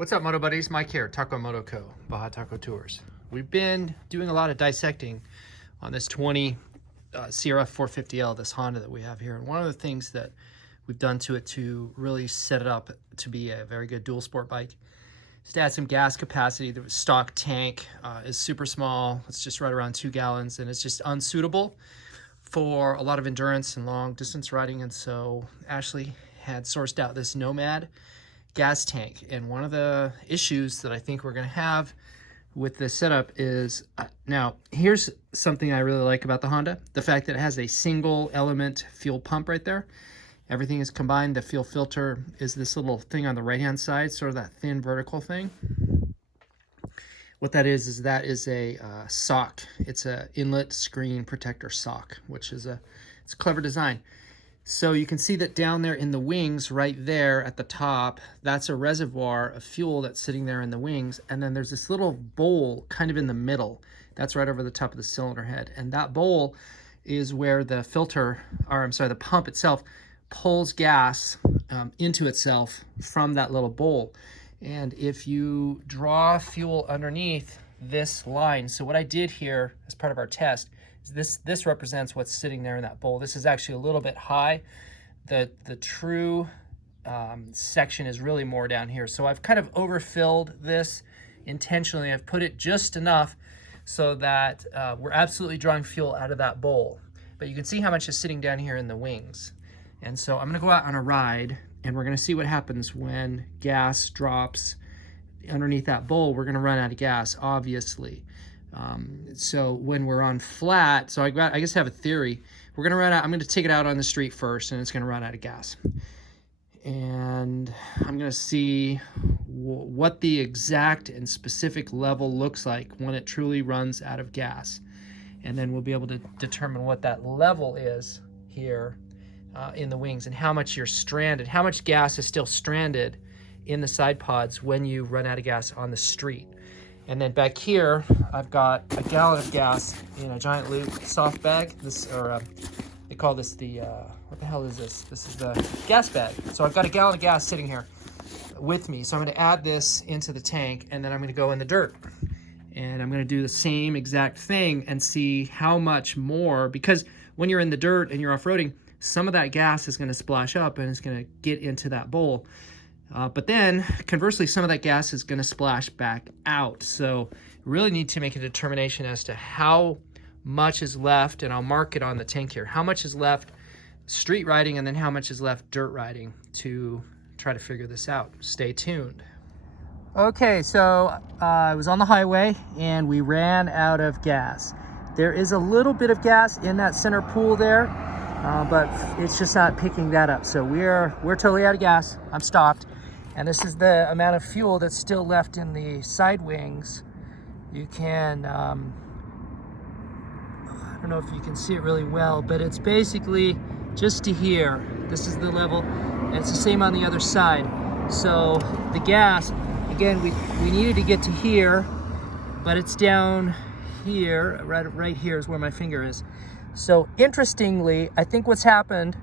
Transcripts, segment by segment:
What's up, Moto Buddies? Mike here, Taco Moto Co., Baja Taco Tours. We've been doing a lot of dissecting on this 20 CRF 450L, this Honda that we have here. And one of the things that we've done to it to really set it up to be a very good dual sport bike is to add some gas capacity. The stock tank is super small. It's just right around 2 gallons, and it's just unsuitable for a lot of endurance and long distance riding. And so Ashley had sourced out this Nomad gas tank, and one of the issues that I think we're going to have with this setup is now here's something I really like about the Honda: the fact that it has a single element fuel pump right there. Everything is combined. The fuel filter is this little thing on the right hand side, sort of that thin vertical thing. What that is that is a sock. It's a inlet screen protector sock, which is it's a clever design. So you can see that down there in the wings, right there at the top, that's a reservoir of fuel that's sitting there in the wings. And then there's this little bowl kind of in the middle. That's right over the top of the cylinder head. And that bowl is where the filter, or I'm sorry, the pump itself pulls gas into itself from that little bowl. And if you draw fuel underneath this line, so what I did here as part of our test, this represents what's sitting there in that bowl. This is actually a little bit high. The true section is really more down here. So I've kind of overfilled this intentionally. I've put it just enough so that we're absolutely drawing fuel out of that bowl. But you can see how much is sitting down here in the wings. And so I'm gonna go out on a ride, and we're gonna see what happens when gas drops underneath that bowl. We're gonna run out of gas, obviously. So when we're on flat, so I guess I have a theory. We're gonna run out. I'm gonna take it out on the street first, and it's gonna run out of gas. And I'm gonna see what the exact and specific level looks like when it truly runs out of gas, and then we'll be able to determine what that level is here in the wings, and how much you're stranded, how much gas is still stranded in the side pods when you run out of gas on the street. And then back here, I've got a gallon of gas in a giant loop soft bag. They call this the, what the hell is this? This is the gas bag. So I've got a gallon of gas sitting here with me. So I'm gonna add this into the tank, and then I'm gonna go in the dirt. And I'm gonna do the same exact thing and see how much more, because when you're in the dirt and you're off-roading, some of that gas is gonna splash up and it's gonna get into that bowl. But then, conversely, some of that gas is going to splash back out. So we really need to make a determination as to how much is left, and I'll mark it on the tank here, how much is left street riding and then how much is left dirt riding, to try to figure this out. Stay tuned. Okay, so I was on the highway and we ran out of gas. There is a little bit of gas in that center pool there, but it's just not picking that up. So we're totally out of gas. I'm stopped. And this is the amount of fuel that's still left in the side wings. You can, I don't know if you can see it really well, but it's basically just to here. This is the level, and it's the same on the other side. So the gas, again, we needed to get to here, but it's down here, right here is where my finger is. So interestingly, I think what's happened,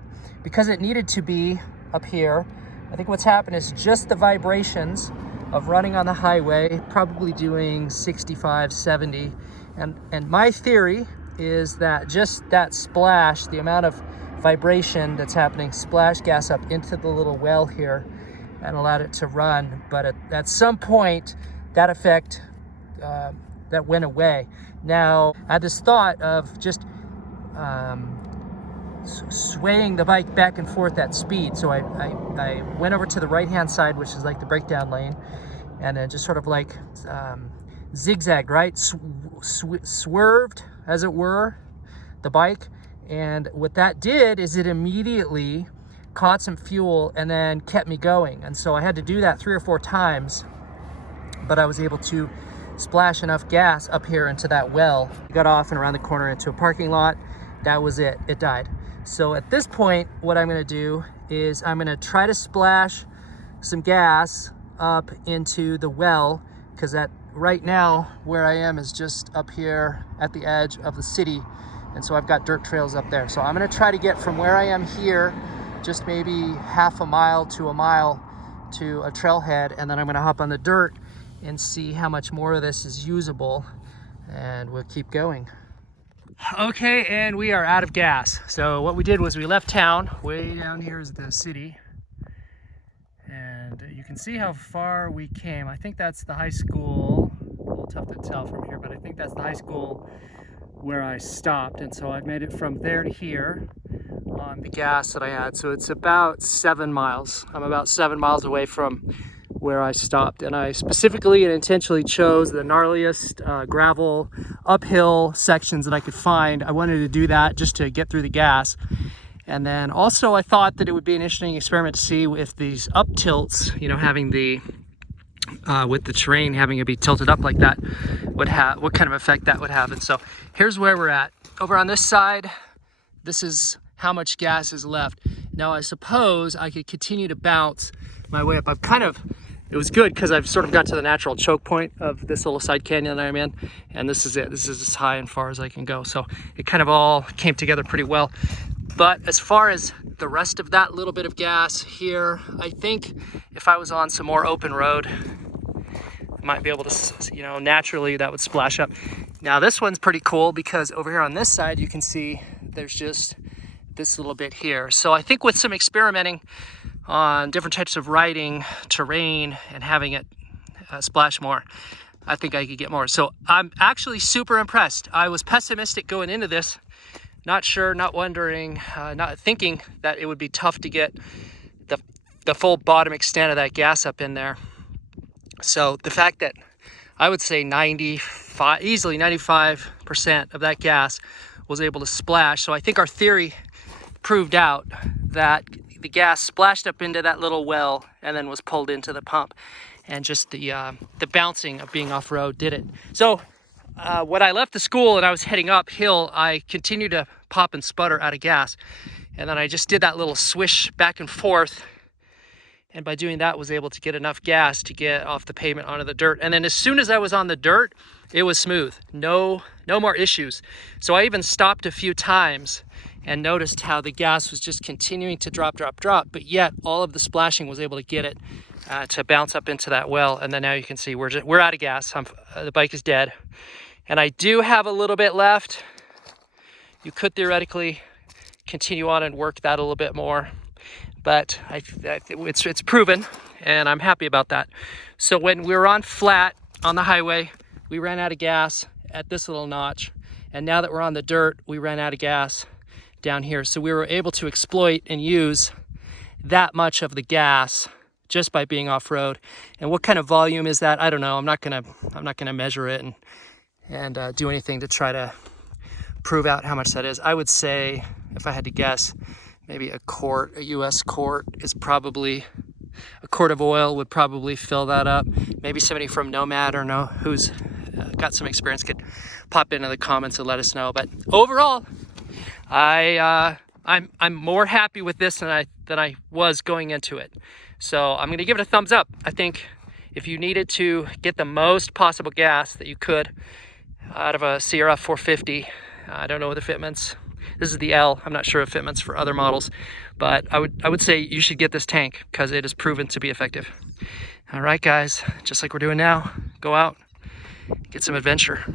because it needed to be up here, I think what's happened is just the vibrations of running on the highway, probably doing 65, 70. And my theory is that just that splash, the amount of vibration that's happening, splashed gas up into the little well here and allowed it to run. But at some point, that effect, that went away. Now, I had this thought of just swaying the bike back and forth at speed. So I went over to the right hand side, which is like the breakdown lane, and then just sort of like zigzagged, right? Swerved, as it were, the bike. And what that did is it immediately caught some fuel and then kept me going. And so I had to do that 3 or 4 times, but I was able to splash enough gas up here into that well. Got off and around the corner into a parking lot. That was it. It died. So at this point, what I'm going to do is I'm going to try to splash some gas up into the well, because right now where I am is just up here at the edge of the city, and so I've got dirt trails up there. So I'm going to try to get from where I am here just maybe half a mile to a mile to a trailhead, and then I'm gonna hop on the dirt and see how much more of this is usable, and we'll keep going. Okay, and we are out of gas. So what we did was we left town. Way down here is the city, and you can see how far we came. I think that's the high school. A little tough to tell from here, but I think that's the high school where I stopped, and so I've made it from there to here on the gas that I had. So it's about 7 miles. I'm about 7 miles away from where I stopped, and I specifically and intentionally chose the gnarliest gravel uphill sections that I could find. I wanted to do that just to get through the gas. And then also I thought that it would be an interesting experiment to see if these up tilts, you know, having the with the terrain having it be tilted up like that would have, what kind of effect that would have. And so here's where we're at. Over on this side, this is how much gas is left. Now I suppose I could continue to bounce my way up. It was good because I've sort of got to the natural choke point of this little side canyon that I'm in, and this is it. This is as high and far as I can go. So it kind of all came together pretty well. But as far as the rest of that little bit of gas here, I think if I was on some more open road, I might be able to, you know, naturally that would splash up. Now this one's pretty cool because over here on this side, you can see there's just this little bit here. So I think with some experimenting on different types of riding, terrain, and having it splash more, I think I could get more. So I'm actually super impressed. I was pessimistic going into this, not sure, not wondering, not thinking that it would be tough to get the full bottom extent of that gas up in there. So the fact that I would say easily 95% of that gas was able to splash. So I think our theory proved out that the gas splashed up into that little well and then was pulled into the pump, and just the bouncing of being off-road did it. So when I left the school and I was heading uphill, I continued to pop and sputter out of gas, and then I just did that little swish back and forth, and by doing that was able to get enough gas to get off the pavement onto the dirt. And then as soon as I was on the dirt, it was smooth, no more issues. So I even stopped a few times and noticed how the gas was just continuing to drop, but yet all of the splashing was able to get it to bounce up into that well. And then now you can see we're out of gas. The bike is dead, and I do have a little bit left. You could theoretically continue on and work that a little bit more, but it's proven, and I'm happy about that. So when we were on flat on the highway, we ran out of gas at this little notch, and now that we're on the dirt, we ran out of gas down here. So we were able to exploit and use that much of the gas just by being off-road. And what kind of volume is that? I don't know. I'm not gonna measure it and do anything to try to prove out how much that is. I would say, if I had to guess, maybe a US quart is probably, a quart of oil would probably fill that up. Maybe somebody from Nomad or who's got some experience could pop into the comments and let us know. But overall, I'm more happy with this than I was going into it. So I'm going to give it a thumbs up. I think if you needed to get the most possible gas that you could out of a CRF 450, I don't know the fitments. This is the L. I'm not sure of fitments for other models, but I would say you should get this tank because it is proven to be effective. All right, guys, just like we're doing now, go out, get some adventure.